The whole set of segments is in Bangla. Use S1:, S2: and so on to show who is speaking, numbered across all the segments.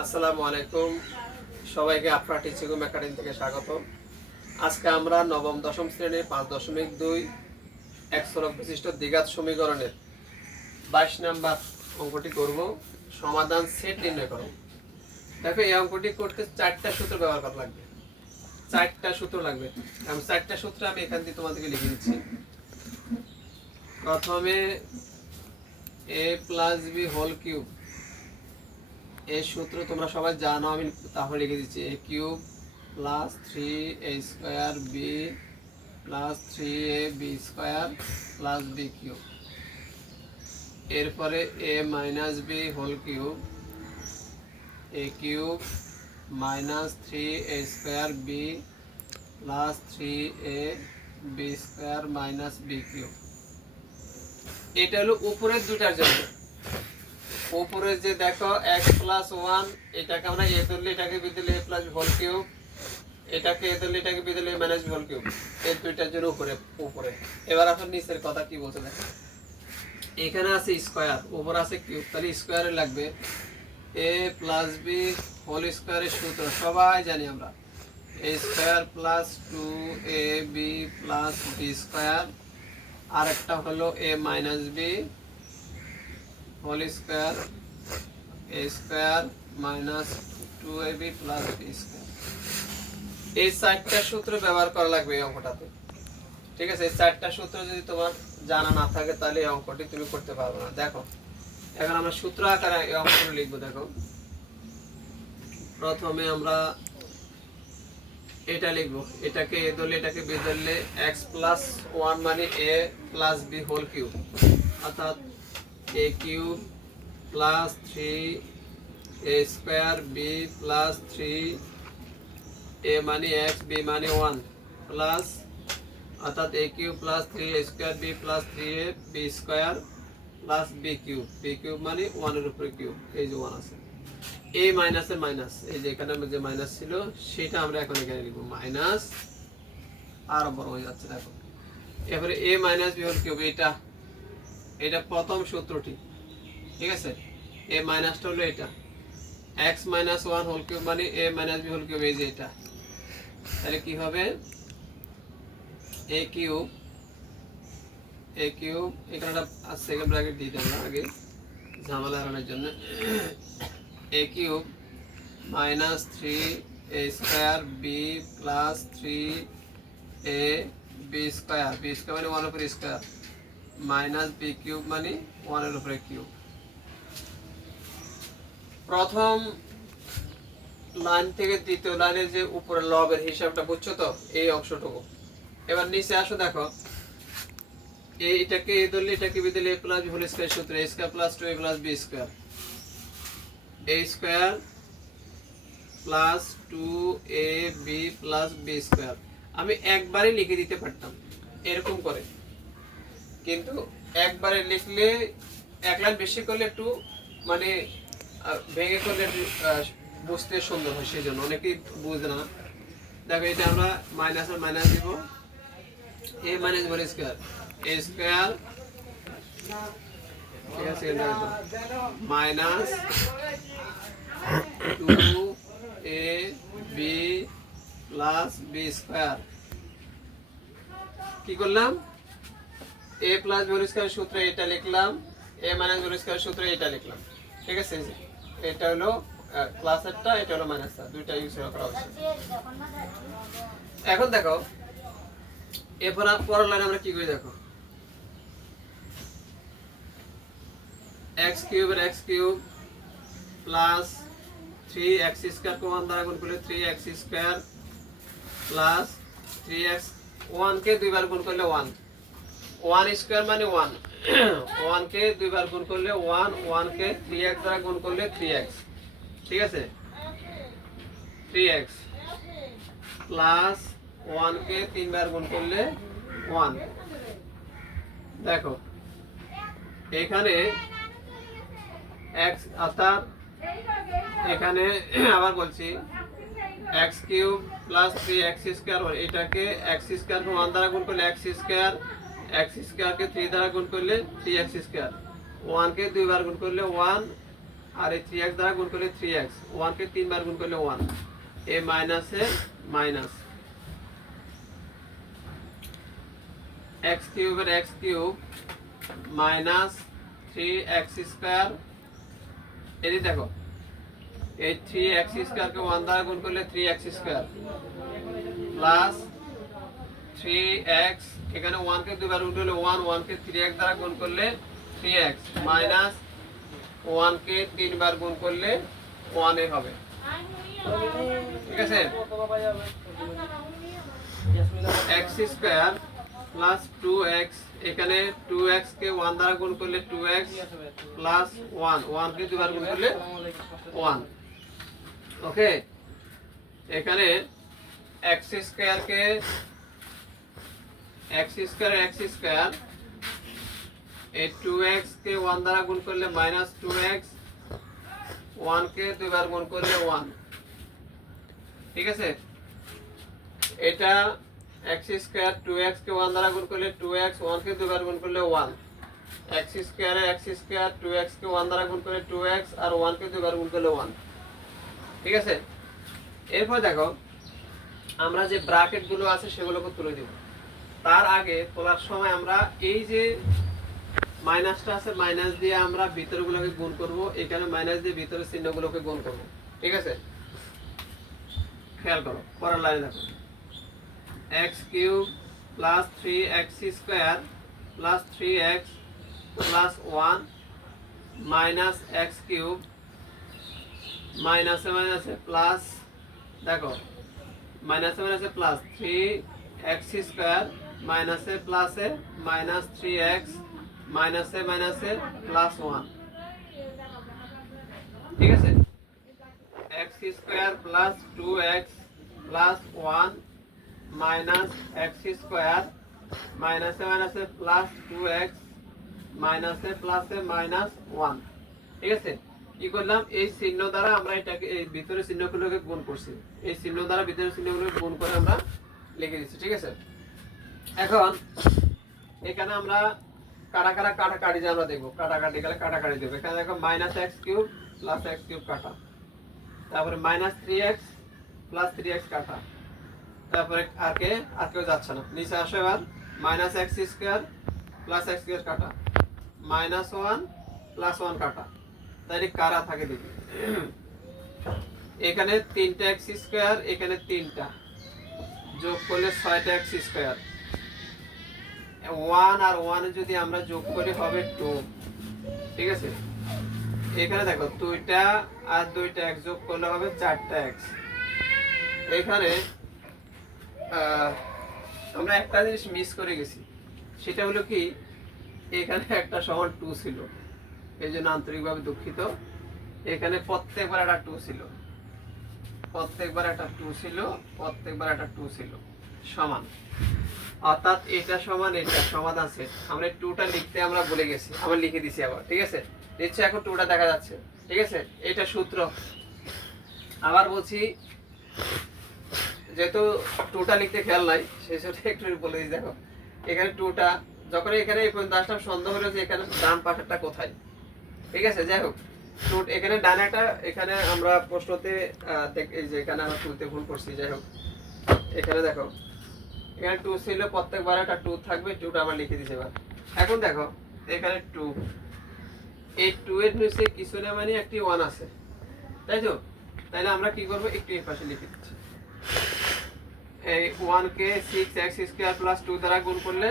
S1: আসসালামু আলাইকুম। সবাইকে আফরা টিচিংম একাডেমি থেকে স্বাগত আজকে আমরা নবম, দশম শ্রেণির পাঁচ দশমিক দুই, এক বিশিষ্ট দ্বিঘাত সমীকরণের বাইশ নাম্বার অঙ্কটি করব। সমাধান সেট নির্ণয় করো দেখো, এই অঙ্কটি করতে চারটা সূত্র ব্যবহার করা লাগবে। চারটা সূত্র লাগবে। আমি চারটা সূত্র আমি এখান থেকে তোমাদেরকে লিখে দিচ্ছি। প্রথমে a plus b whole cube. এই সূত্র তোমরা সবাই জানো, আমি তাহলে লিখে দিচ্ছি a cube plus three a square b plus three a b square plus b cube এরপরে a minus b whole cube a cube minus three a square b plus three a b square minus b cube এটা হলো উপরের দুটার জন্য। উপরে যে দেখো এক্স প্লাস ওয়ান এটাকে আমরা এ ধরলে এটাকে বিদলে এ প্লাস হোল কিউব এটাকে এ ধরলে এটাকে বিদলে মাইনাস হোল কিউব এই দুইটার জন্য উপরে উপরে। এবার এখন নিচের কথা কি বলছে দেখো। এখানে আছে স্কোয়ার উপর আছে কিউব তাহলে স্কোয়ারে লাগবে এ প্লাস বি হোল স্কোয়ারের সূত্র, সবাই জানি আমরা। A square plus two a b plus b square আর একটা হলো a minus b whole square a square minus two a b plus b square এই চারটা সূত্র ব্যবহার করা লাগবে এই অঙ্কটাতে। ঠিক আছে? এই চারটা সূত্র যদি তোমার জানা না থাকে, তাহলে এই অঙ্কটি তুমি করতে পারবে না। দেখো, এখন আমরা সূত্র আকারে এই অঙ্কটা লিখব, দেখো। প্রথমে আমরা এটা লিখব। এটাকে এ ধরলে, এটাকে বি ধরলে এক্স প্লাস ওয়ান মানে a plus b whole cube অর্থাৎ a cube plus three a square b plus three a মানে এক্স বি মানে ওয়ান প্লাস অর্থাৎ a cube plus three a square b plus three a b square plus b cube b cube মানে ওয়ানের উপরে কিউব এই যে ওয়ান আছে। এ মাইনাসের মাইনাস এই যে এখানে যে মাইনাস ছিল, সেটা আমরা এখন এখানে লিখব। মাইনাস আরও বড় হয়ে যাচ্ছে, দেখো। এবারে a minus b whole cube এটা এটা প্রথম সূত্রটি। ঠিক আছে? এ মাইনাসটা হলো এটা। X minus one whole cube মানে a minus b whole cube, এই যে এটা। তাহলে কি হবে? এ কিউব এ কিউব, এখানে সেকেন্ড ব্র্যাকেট দিয়ে দেবো আগে, ঝামেলা এড়ানোর জন্য। A cube minus three a square b plus three a b square. B square মানে ওয়ান উপর স্কোয়ার। মাইনাস বি কিউব মানে ওয়ানের উপরে কিউব প্রথম লাইন থেকে দ্বিতীয় লাইনের যে উপরে লবের হিসাবটা বুঝছ তো, এই অংশটুকু। এবার নিচে আসো দেখো। এইটাকে এ ধরলে এটাকে b a plus whole square সূত্র a square plus two a plus b square a square plus two a b plus b square আমি একবারে লিখে দিতে পারতাম, এরকম করে। কিন্তু একবারে লিখলে, এক লাইন বেশি করলে একটু মানে ভেঙে করলে বুঝতে সুন্দর হয় সেই জন্য অনেকেই বুঝে না। দেখো, এটা আমরা মাইনাস আর মাইনাস দিব। A minus ball square a square minus two a b plus b square কি করলাম? এ প্লাস স্কোয়ার সূত্রে এটা লিখলাম এ মাইনাস স্কোয়ার সূত্রে এটা লিখলাম। ঠিক আছে এটা হলো ক্লাসেরটা এটা হলো দুইটা ইউজ করা এখন দেখো, এরপর পরের লাইন আমরা কি করি দেখো? এক্স কিউবের x cube plus three x square দ্বারা গুণ করলে three x square plus three x ওয়ানকে দুইবার গুণ করলে ওয়ান ওয়ান স্কোয়ার মানে ওয়ান। ওয়ানকে দুইবার গুণ করলে ওয়ান, ওয়ানকে থ্রি এক্স দ্বারা গুণ করলে থ্রি এক্স ঠিক আছে? থ্রি এক্স প্লাস ওয়ানকে তিনবার গুণ করলে ওয়ান। দেখো, এখানে এক্স অর্থাৎ এখানে আবার বলছি x cube plus three x square এটাকে এক্স স্কোয়ার ওয়ান দ্বারা গুণ করলে এক্স স্কোয়ার এক্স স্কোয়ারকে থ্রি দ্বারা গুণ করলে থ্রি এক্স স্কোয়ার ওয়ানকে দুইবার গুণ করলে ওয়ান আর এই থ্রি এক্স দ্বারা গুণ করলে থ্রি এক্স ওয়ানকে তিনবার গুণ করলে ওয়ান এ মাইনাসে মাইনাস এক্স কিউবের x cube minus three x square এটি দেখো, এই থ্রি এক্স স্কোয়ারকে ওয়ান দ্বারা গুণ করলে three x square plus three x এখানে ওয়ানকে দুবার গুণ করলে ওয়ান ওয়ানকে থ্রি এক্স দ্বারা গুণ করলে থ্রি এক্স মাইনাস ওয়ানকে তিনবার গুণ করলে ওয়ানে হবে। ঠিক আছে? X square plus two x এখানে টু এক্স কে ওয়ান দ্বারা গুণ করলে টু এক্স প্লাস ওয়ান ওয়ানকে দুবার গুণ করলে ওয়ান ওকে এখানে এক্স স্কোয়ারকে এক্স স্কোয়ার এক্স স্কোয়ার। এই টু কে ওয়ান দ্বারা গুণ করলে মাইনাস টু এক্স দুইবার গুণ করলে ওয়ান ঠিক আছে? এটা এক্স স্কোয়ার টু কে ওয়ান দ্বারা গুণ করলে টু এক্স ওয়ানকে দুইবার গুণ করলে one x square x square two কে ওয়ান দ্বারা গুণ করলে টু এক্স আর ওয়ানকে দুইবার গুণ করলে ওয়ান ঠিক আছে? এরপর দেখো, আমরা যে ব্রাকেটগুলো আছে সেগুলোকে তুলে দিব। তার আগে তোলার সময় আমরা এই যে মাইনাসটা আছে, মাইনাস দিয়ে আমরা ভিতরগুলোকে গুণ করব। এখানে মাইনাস দিয়ে ভিতরের চিহ্নগুলোকে গুণ করব। ঠিক আছে? খেয়াল করো, পরের লাইনে দেখো। X cube plus three x square plus three x plus one minus x cube মাইনাসে মাইনাসে প্লাস, দেখো, মাইনাসে মাইনাসে প্লাস থ্রি এক্স স্কোয়ার মাইনাসে প্লাসে মাইনাস থ্রি এক্স মাইনাসে মাইনাসে প্লাস ওয়ান ঠিক আছে? X square plus two x plus one minus x square মাইনাসে মাইনাসে প্লাস টু এক্স মাইনাসে প্লাসে মাইনাস ওয়ান ঠিক আছে? কি করলাম? এই চিহ্ন দ্বারা আমরা এটাকে, এই ভিতরের চিহ্নগুলোকে গুণ করছি। এই চিহ্ন দ্বারা ভিতরের চিহ্নগুলোকে গুণ করে আমরা লিখে দিচ্ছি। ঠিক আছে? এখন এখানে আমরা কাটা কাটা কাটা কাটি যে আমরা দেখব কাটা কাটি গেলে কাটা কাটি দেবো। এখানে দেখো minus x cube plus x cube কাটা। তারপরে minus three x plus three x কাটা। তারপরে আর কে, আর কেউ যাচ্ছে না। নিচে আসো এবার minus x square plus x square কাটা। মাইনাস ওয়ান প্লাস ওয়ান কাটা। তাহলে কারা থাকে দেখি। এখানে তিনটা এক্স স্কোয়ার এখানে তিনটা। যোগ করলে ছয়টা এক্স স্কোয়ার ওয়ান আর ওয়ানে যদি আমরা যোগ করি হবে টু ঠিক আছে? এখানে দেখো, দুইটা আর দুইটা এক্স যোগ করলে হবে চারটা এক্স এখানে আমরা একটা জিনিস মিস করে গেছি। সেটা হলো কি, এখানে একটা সমান টু ছিল। এই জন্য আন্তরিকভাবে দুঃখিত। এখানে প্রত্যেকবার একটা টু ছিল। প্রত্যেকবার একটা টু ছিল, প্রত্যেকবার একটা টু ছিল। সমান। অর্থাৎ এটা সমান এটা, সমাধান সেট। আমরা টুটা লিখতে আমরা বলে গেছি। আমরা লিখে দিছি আবার, ঠিক আছে? নিশ্চয় এখন টুটা দেখা যাচ্ছে, ঠিক আছে? এটা সূত্র। আবার বলছি, যেহেতু টুটা লিখতে খেয়াল নাই, সেই জন্য একটু বলে দিই, দেখো। এখানে টুটা যখন এখানে এই পর্যন্ত আসলাম, সন্দেহ হলো যে এখানে ডান পাশেরটা কোথায়? ঠিক আছে? যাই হোক টু এখানে ডানাটা এখানে আমরা প্রশ্নতে এই যে এখানে আমরা টুতে ভুল করছি, যাই হোক। এখানে দেখো এখানে টু ছিল প্রত্যেকবার একটা টু থাকবে টুটা আমরা লিখে দিতে এবার। এখন দেখো, এখানে টু এই টু এর নিচে কিছু না মানে একটি ওয়ান আছে। তাই তো? তাহলে আমরা কি করব? একটু এই পাশে লিখে দিচ্ছি। এই ওয়ান কে six x square plus two দ্বারা গুণ করলে,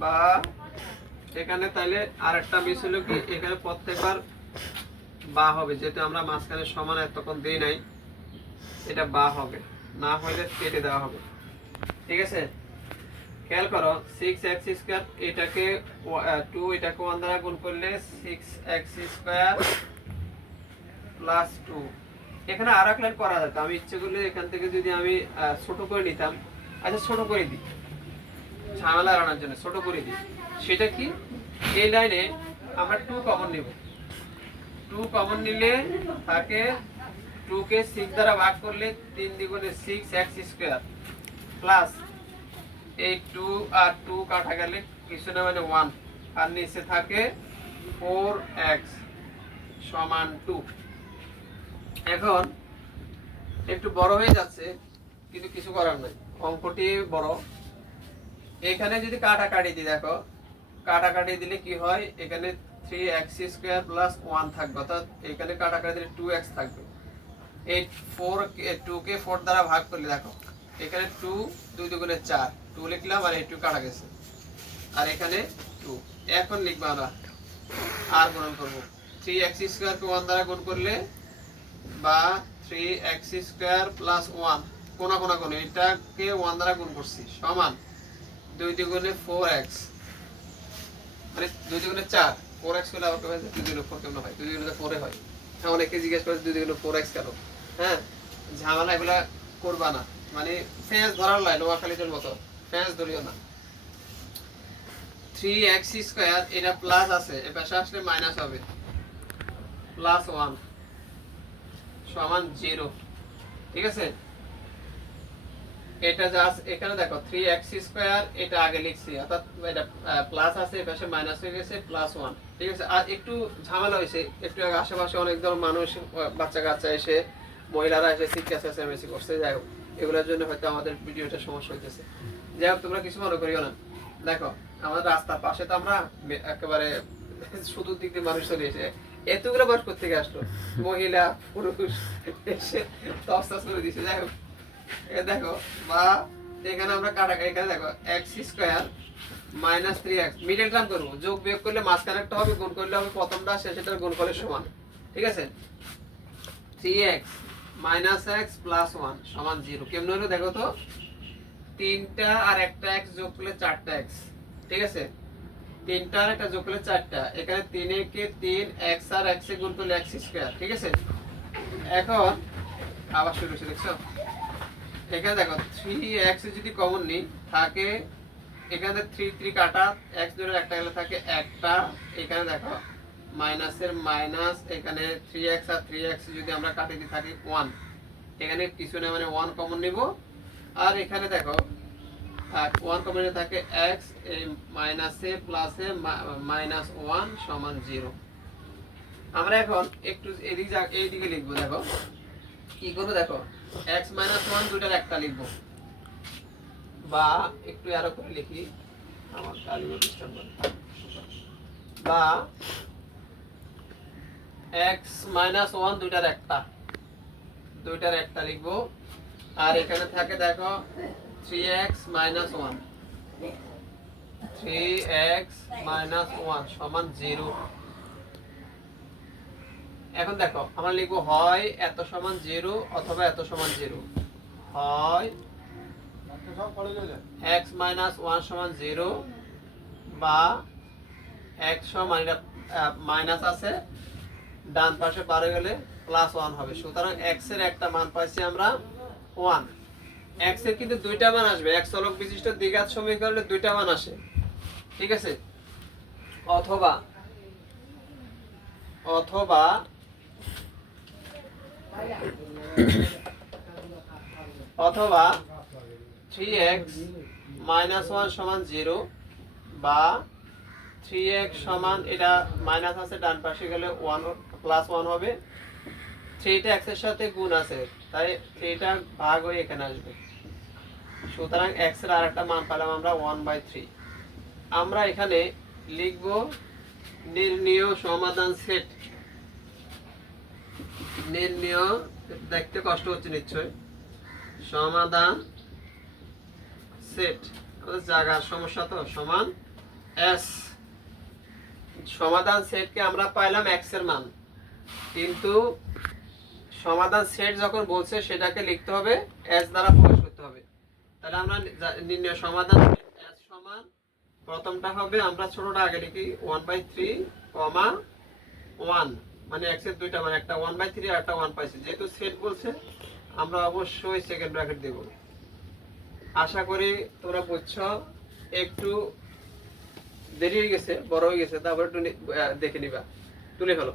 S1: বা এখানে তাহলে আরেকটা মিস হলো কি? এখানে প্রত্যেকবার বা হবে, যেহেতু আমরা মাঝখানে সমান এতক্ষণ দিই নাই, এটা বা হবে। না হলে কেটে দেওয়া হবে। ঠিক আছে? খেয়াল করো সিক্স এক্স স্কোয়ার এটাকে টু এটাকে ওয়ান দ্বারা গুণ করলে six x square plus two এখানে আর এক লাইন করা যেত আমি ইচ্ছে করলে এখান থেকে যদি আমি ছোট করে নিতাম আচ্ছা ছোট করে দিই। ঝামেলা এড়ানোর জন্য ছোট করে দিই। সেটা কি? এই লাইনে আমরা টু কমন নিব। টু কমন নিলে তাকে টু কে সিক্স দ্বারা ভাগ করলে তিন দ্বিগুণে সিক্স এক্স স্কোয়ার প্লাস এই টু আর টু কাটা গেলে কিছু না মানে ওয়ান আর নিচে থাকে ফোর এক্স সমান টু এখন একটু বড় হয়ে যাচ্ছে, কিন্তু কিছু করার নাই। অঙ্কটি বড়। এখানে যদি কাটাকাটি দিই, দেখো, কাটাকাটি দিলে কি হয়? এখানে three x square plus one থাকবে, অর্থাৎ এখানে কাটাকাটি দিলে টু এক্স থাকবে। এই ফোর টু কে ফোর দ্বারা ভাগ করলে দেখো, এখানে টু দুই দুগুণে চার টু লিখলাম আর এই টু কাটা গেছে। আর এখানে টু এখন লিখব আমরা আর গুণন করব। থ্রি এক্স স্কোয়ারকে ওয়ান দ্বারা গুণ করলে বা three x square plus one কোনা কোনা কোন, এটাকে ওয়ান দ্বারা গুণ করছি, সমান দুই দ্বিগুণে ফোর এক্স মানে দুই দ্বিগুণে চার ফোর এক্স করলে আবার দুই দ্বিগুণে ফোর কেমন হয়? দুই দ্বিগুণে ফোরে হয়। অনেকে জিজ্ঞেস করে দুই দ্বিগুণে ফোর এক্স কেন? হ্যাঁ ঝামেলা এগুলা করবা না। মানে ফেঁস ধরার লাই নোয়াখালীদের মতো ফেঁস ধরিও না। থ্রি এক্স স্কোয়ার এটা প্লাস আছে। এ পাশে আসলে মাইনাস হবে। প্লাস ওয়ান সমান জিরো ঠিক আছে? এটা জাস্ট এখানে দেখো থ্রি এক্স স্কোয়ার এটা আগে লিখছি। অর্থাৎ এটা প্লাস আছে এপাশে মাইনাস হয়ে গেছে প্লাস ওয়ান ঠিক আছে? আর একটু ঝামেলা হয়েছে। একটু আশেপাশে অনেক ধরনের মানুষ বাচ্চা কাচ্চা এসে মহিলারা এসে শিক্ষা চেঁচামেচি করছে, যাই হোক, এগুলোর জন্য হয়তো আমাদের ভিডিওটা সমস্যা হইতেছে। যাই হোক, তোমরা কিছু মনে করিও না। দেখো, আমাদের রাস্তার পাশে তো আমরা একেবারে শুধু দিক দিয়ে মানুষ চলে এসে এতগুলো বাস করতে আসলো? মহিলা, পুরুষ, এসে করে দিছে। যাই হোক দেখো, বা এখানে আমরা কাটা এখানে দেখো x square minus three x middle term করব। যোগ বিয়োগ করলে মাঝখানে একটা হবে, গুণ করলে হবে প্রথমটা শেষেটার গুণ করলে সমান। ঠিক আছে? Three x minus x plus one সমান জিরো। কেমন হলো দেখো তো? তিনটা আর একটা এক্স যোগ করলে চারটা এক্স, ঠিক আছে? তিনটা আর একটা যোগ করলে চারটা। এখানে তিনে কে তিন, এক্স আর এক্স গুণ করলে এক্স স্কোয়ার, ঠিক আছে? এখন আবার শুরু হচ্ছে দেখছ? এখানে দেখো থ্রি এক্স যদি কমন নিই, থাকে এখানে থ্রি থ্রি কাটা, এক্স ধরে একটা গেলে থাকে একটা। এখানে দেখো মাইনাসের মাইনাস এখানে থ্রি এক্স আর থ্রি এক্স যদি আমরা কাটিয়ে থাকি ওয়ান এখানে কিছু না মানে ওয়ান কমন নিব। আর এখানে দেখো ওয়ান কমনে থাকে এক্স এই মাইনাসে প্লাসে মাইনাস ওয়ান সমান জিরো আমরা এখন একটু এদিক এইদিকে লিখব, দেখো। কি করব, দেখো? এক্স মাইনাস ওয়ান দুটার একটা লিখব। বা একটু আরও করে লিখি। আমার ডিস্টার্ব বা এক্স মাইনাস ওয়ান দুইটার একটা। দুইটার একটা লিখব। আর এখানে থাকে দেখো three x minus one three x minus one সমান জিরো এখন দেখো, আমরা লিখব হয় এত সমান জিরো অথবা এত সমান জিরো হয় এক্স মাইনাস ওয়ান সমান জিরো বা এটা মাইনাস আছে। ডান পাশে পারে গেলে প্লাস ওয়ান হবে। সুতরাং এক্সের একটা মান পাইছি আমরা ওয়ান এক্সের কিন্তু দুইটা মান আসবে। এক চলক বিশিষ্ট দ্বিঘাত সমীকরণে দুইটা মান আসে। ঠিক আছে? অথবা অথবা অথবা থ্রি এক্স মাইনাস ওয়ান সমান জিরো বা থ্রি এক্স সমান এটা মাইনাস আছে, ডান পাশে গেলে ওয়ান প্লাস ওয়ান হবে। থ্রিটা এক্সের সাথে গুণ আছে, তাই থ্রিটা ভাগ হয়ে এখানে আসবে। সুতরাং এক্সের আরেকটা মান পেলাম আমরা ওয়ান বাই থ্রি আমরা এখানে লিখব নির্ণীয় সমাধান সেট নির্ণীয়, দেখতে কষ্ট হচ্ছে নিশ্চয়। সমাধান সেট জায়গার সমস্যা তো, সমান এস সমাধান সেটকে আমরা পাইলাম এক্সের মান। কিন্তু সমাধান সেট যখন বলছে, সেটাকে লিখতে হবে এস দ্বারা প্রকাশ করতে হবে। তাহলে আমরা নির্ণয়, সমাধান এস সমান, প্রথমটা হবে, আমরা ছোটটা আগে লিখি one by three comma one মানে এক্সের দুইটা মানে একটা ওয়ান বাই থ্রি আর একটা ওয়ান পাইছি। যেহেতু সেট বলছে, আমরা অবশ্যই সেকেন্ড ব্র্যাকেট দেব। আশা করি তোমরা বুঝছ, একটু দেরি হয়ে গেছে, বড় হয়ে গেছে, তারপর একটু দেখে নিবা। তুলে ফেলো।